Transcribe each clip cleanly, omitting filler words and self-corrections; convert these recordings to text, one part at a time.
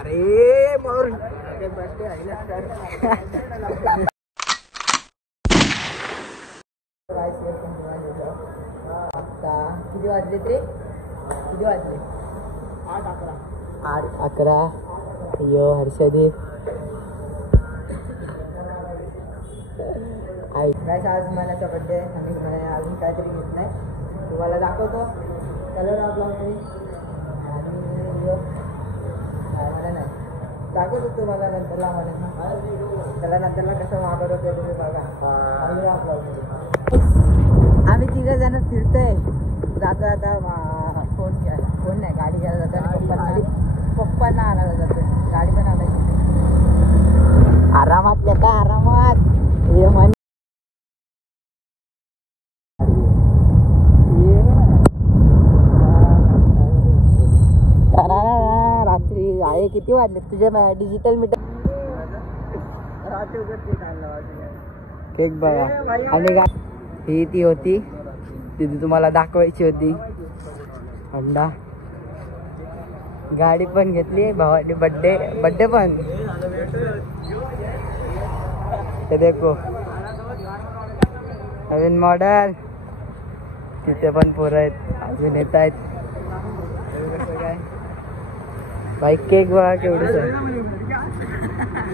अरे मोर किती वाजले ते? किती वाजले? 8-11. यो हर्षदी काय आज मनाचा बड्डे आणि मला अजून काहीतरी घेत नाही, तुम्हाला दाखवतो कलर ब्लॉगमध्ये आणि मला नाही दाखवतो तुम्हाला नंतरला. मला त्याला नंतरला कसं वापरत होते तुम्ही बघा ब्लॉगमध्ये. आम्ही 3 जण फिरतोय जाता जाता फोन नाही गाडी घ्यायला जातात. पप्पांना आणायला जातो, गाडी पण आणायची आरामात लेका आरामात. रात्री आहे किती वाजले तुझ्या डिजिटल मीटर? केक बघा आणि ही ती होती तिथे तुम्हाला दाखवायची होती. अंडा गाडी पण घेतली भावाची बड्डे पण. ते देखो नवीन मॉडेल. तिथे पण पोरं आहेत अजून येत आहेत. बाईक केक बघा केवढं.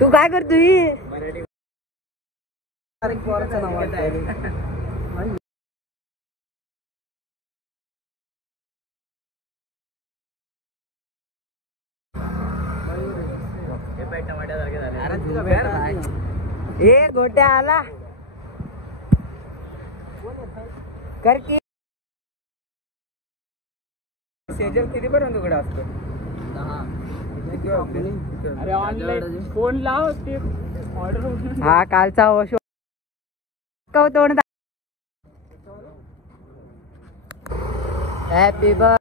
तू काय करतोय? ए गोट्या आला कर की. सेजल किती पर्यंत उघडा असतो? अरे ऑनलाईन फोन लाव ते ऑर्डर. हा कालचा तोंड. Happy birthday.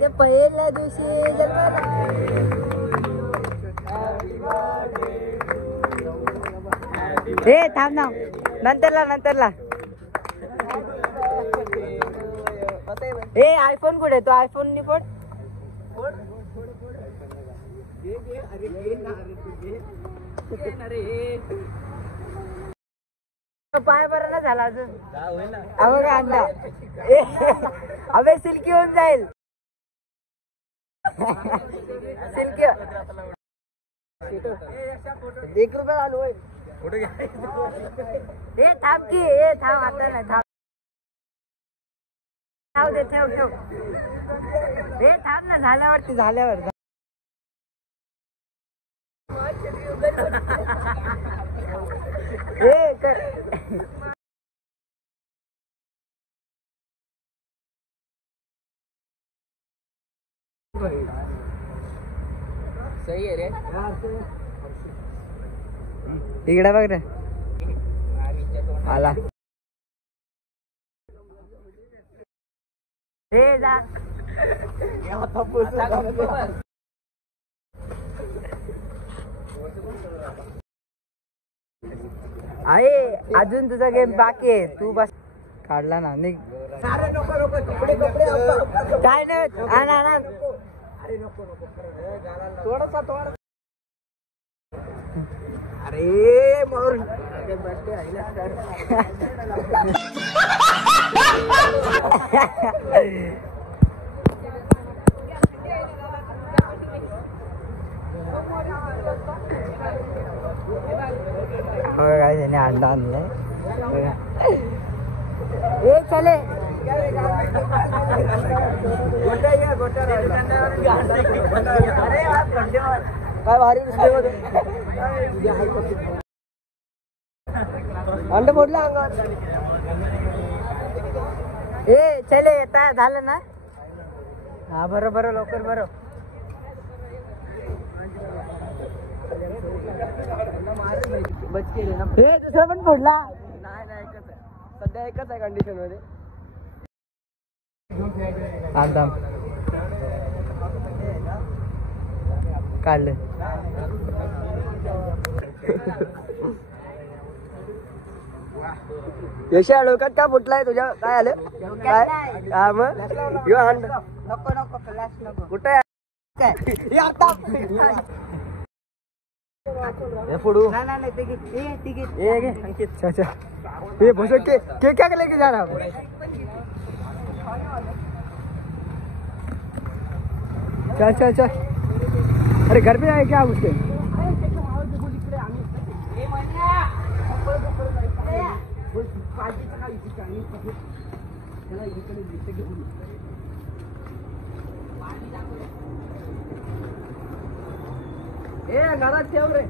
ते पहिल्या दिवशी थांब ना नंतरला. आयफोन कुठे? तो आयफोन नि फोन पाय बरा ना झाला अजून. अंडा अबे सिल्की होऊन जाईल. सिल्की 1 रुपया आलो. थांब की थांब आता नाही थांब. ठेव थांब ना झाल्यावर कर. सही आहे रे. इकडे बघ रे आला. आहे अजून तुझा गेम बाकी आहे. तू बस काढला ना निघ. काय नाही थोडासा अरे मोर अंडा आणलाय. चले काय भारी अंड फोडला अंगावर. चले येता झालं ना. हा बरोबर लवकर बरं. दुसरा पण फोडला नाही. सध्या एकच आहे कंडिशन मध्ये. काढलं यशा डोक्यात का फुटलाय तुझ्या? काय आलं काय? हा मग नको नको फ्लॅश नको. कुठे काय हे फोडू नाही नाही ते घे ते घे ये घे अंकित अच्छा ये भोसो के क्या लेके जा रहा है चल चल चल अरे घर पे आए क्या आप उसके घरात ठेव रे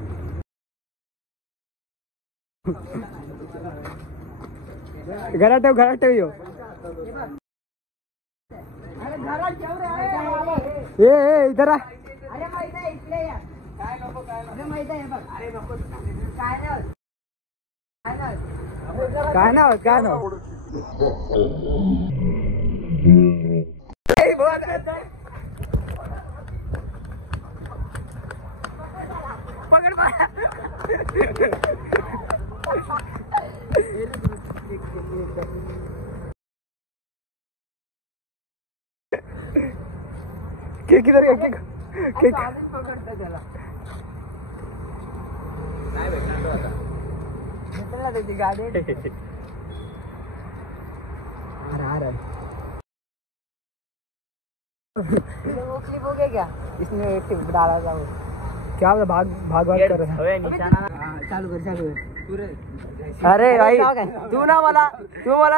घरात ठेव यो ये इधर आ अरे माहिती आहे इकडे या काय नको अरे माहिती आहे बघ अरे नको काय नाही काय ना पकड किधर गया केक पकडतो त्याला त्याची गाडी आ रहा है वो क्लिप हो गया क्या इसमें एक क्लिप डाला था वो क्या भाग कर रहा है चालू कर अरे भाई तू मला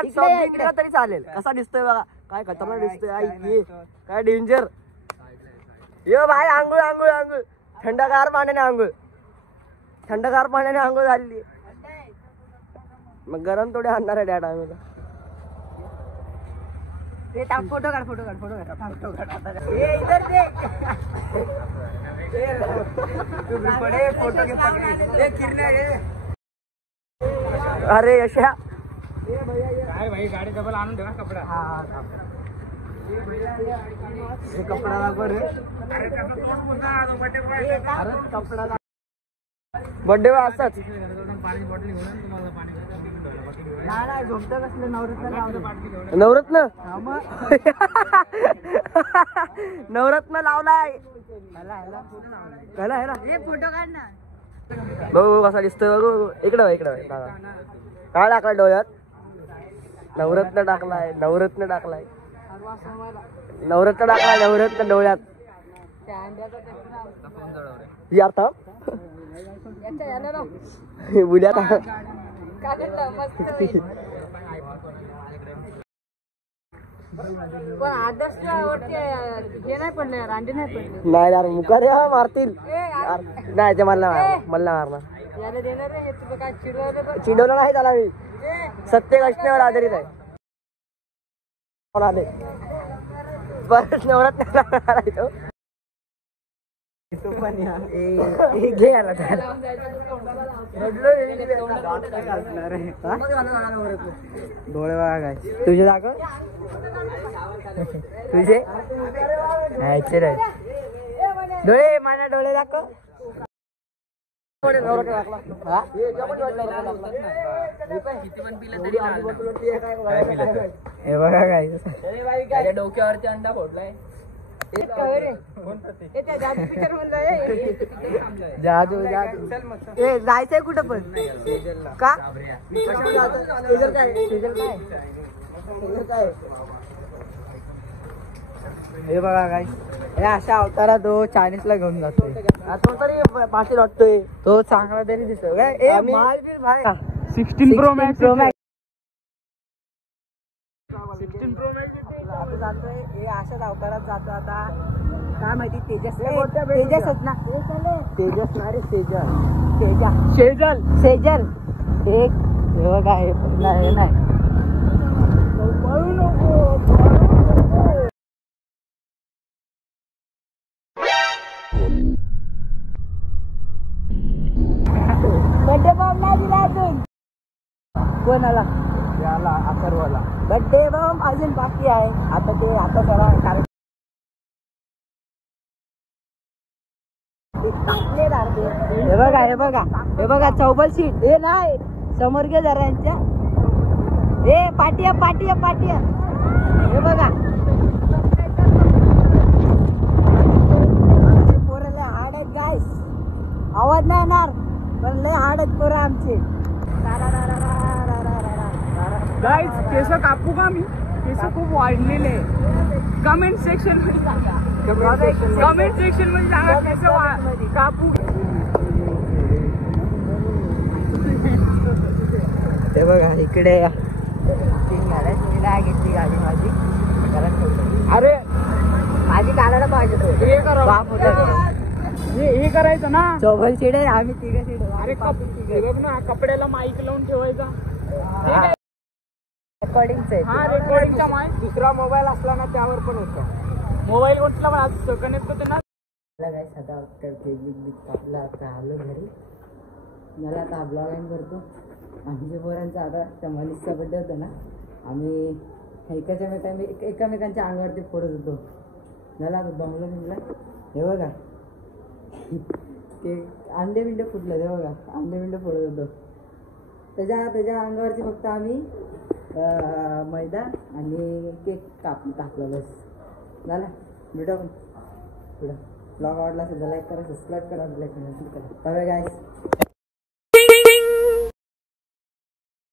दिसला तरी चालेल कसा दिसतोय बघा काय खतरनाक दिसतोय आई काय डेंजर यो भाई आंघोळ थंडगार पाण्याने आंघोळ झाली मग गरम थोडे आणणार आहे त्या टायमाला फोटो काढ ये इधर देख फोटो घे अरे यशा काय भाई गाडी डबल आणून ठेवा कपडा हे कपडा लागो रे अरे त्याचा तोंड पुसना तो अरे कपडा बर्थडे वर असतात पाणी बॉटल घेऊन तुम्हाला पाणी नाही झोपतं कसलं नवरत्न लावलाय फोटो काढ ना बघू कसा दिसतोय बघू इकडं काय टाकलाय डोळ्यात नवरत्न टाकलाय डोळ्यात आता बुड्या पण आदर्श हे नाही पडले रांडी नाही पडले नाही यार मुकारे मारतील नाही ते मला मारणार चिडवलं नाही त्याला मी सत्य घटनेवर आधारित आहे परत नवरात्र घे आला डोळे बघा काय तुझे दाखव तुझे डोळे माझ्या डोळे दाखव हे बघा काय डोक्यावरती अंडा फोडलाय जादू जायचंय कुठं पण का हे बघा काय हे अशा अवतारा तो चायनीजला घेऊन जातोय तो तरी पाठी वाटतोय तो चांगला तरी दिसतोय काय माल बिल भाई 16 प्रो मॅक्स आता जातोय हे अशाच अवतारात जातो आता काय माहिती तेजस ना तेजस ना रे सेजल एक बघा हे नाही बड्डे बॉम्ब नाही दिला अजून कोणाला याला अथर्वला बड्डे बॉम्ब अजून बाकी आहे आता सरा कारण हे बघा चौबल सीट हे नाही समोर घे जरा यांच्या हे पाटिया हे बघा मी केस खूप वाढलेले. कमेंट सेक्शन मध्ये सांगा. कमेंट सेक्शन मध्ये सांगा केस कापू. हे बघा इकडे घेतली गाडी माझी. अरे माझी काढायला पाहिजे तो. हे करा. बाप होता. हे करायचं ना. चौघल सीट आहे आम्ही तिघ सीट. अरे बघ ना कपड्याला माईक लावून ठेवायचा. रेकॉर्डिंगचं हा रेकॉर्डिंगचा माईक. दुसरा मोबाईल असला ना त्यावर पण होतं. मोबाईल कोणता पण आज कनेक्ट होते ना. काय सदा केक आपला आता आलो घरी. मला आता ब्लॉग एंड करतो. आमच्या पोरांचा आता त्या मनीषचा बड्डे होता ना. आम्ही एकामेकांच्या अंगावरती फोडत होतो. झाला आता दमलो निघला. हे बघा ते अंडे बिंडे फुटलं. हे बघा अंडे बिंडे फोडत होतो. त्याच्या अंगावरती फक्त आम्ही मैदा आणि केक टाकलं बस. झालं भेटू आपण पुढं. ब्लॉग आवडला असेल तर लाईक करा, सबस्क्राईब करा, ब्लॅक करा. बाय बाय गाईस.